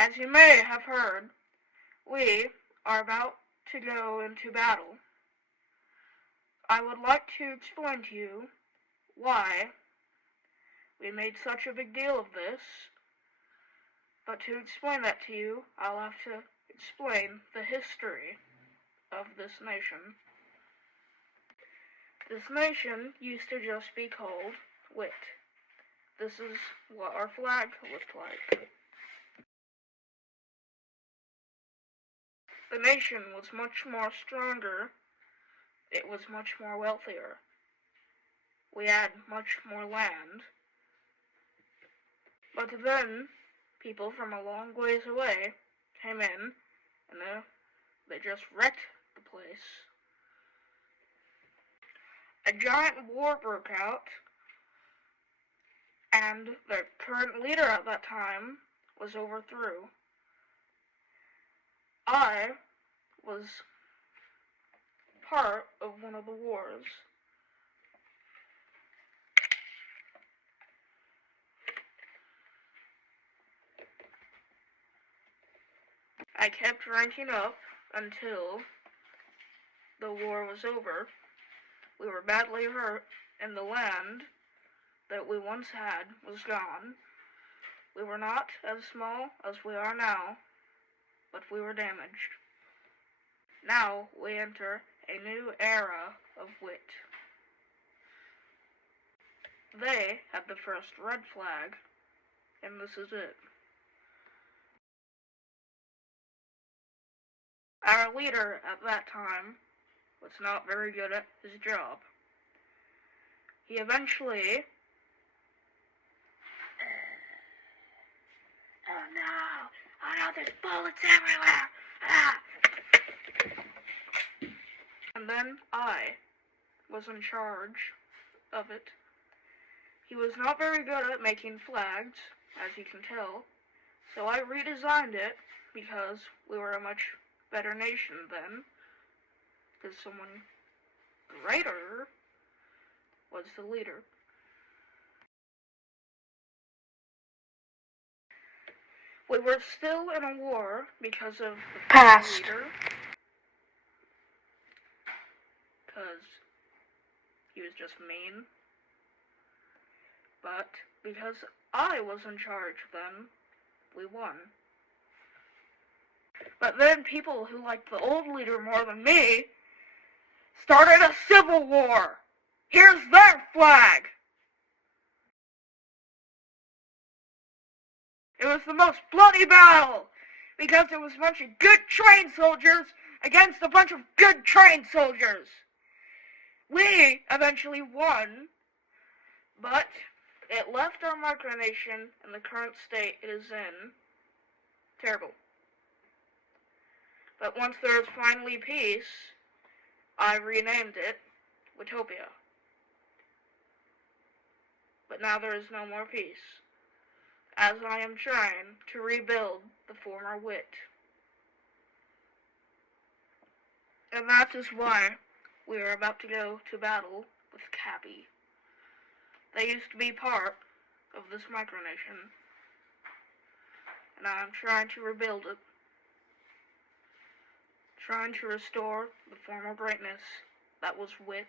As you may have heard, we are about to go into battle. I would like to explain to you why we made such a big deal of this, but to explain that to you, I'll have to explain the history of this nation. This nation used to just be called Wit. This is what our flag looked like. The nation was much more stronger. It was much more wealthier. We had much more land. But then, people from a long ways away came in, and they just wrecked the place. A giant war broke out, and the current leader at that time was overthrew. I was part of one of the wars. I kept ranking up until the war was over. We were badly hurt, and the land that we once had was gone. We were not as small as we are now, but we were damaged. Now we enter a new era of Wit. They had the first red flag, and this is it. Our leader at that time was not very good at his job. He eventually... Oh no, there's bullets everywhere! Ah! And then I was in charge of it. He was not very good at making flags, as you can tell, so I redesigned it because we were a much better nation then, because someone greater was the leader. We were still in a war because of the past leader, because he was just mean. But because I was in charge then, we won. But then people who liked the old leader more than me started a civil war. Here's their flag. It was the most bloody battle because it was a bunch of good trained soldiers against a bunch of good trained soldiers. We eventually won, but it left our micronation in the current state it is in terrible. But once there is finally peace, I renamed it Witopia. But now there is no more peace, as I am trying to rebuild the former Wit. And that is why we are about to go to battle with Cappy. They used to be part of this micronation, and I am trying to rebuild it. Trying to restore the former greatness that was Wit.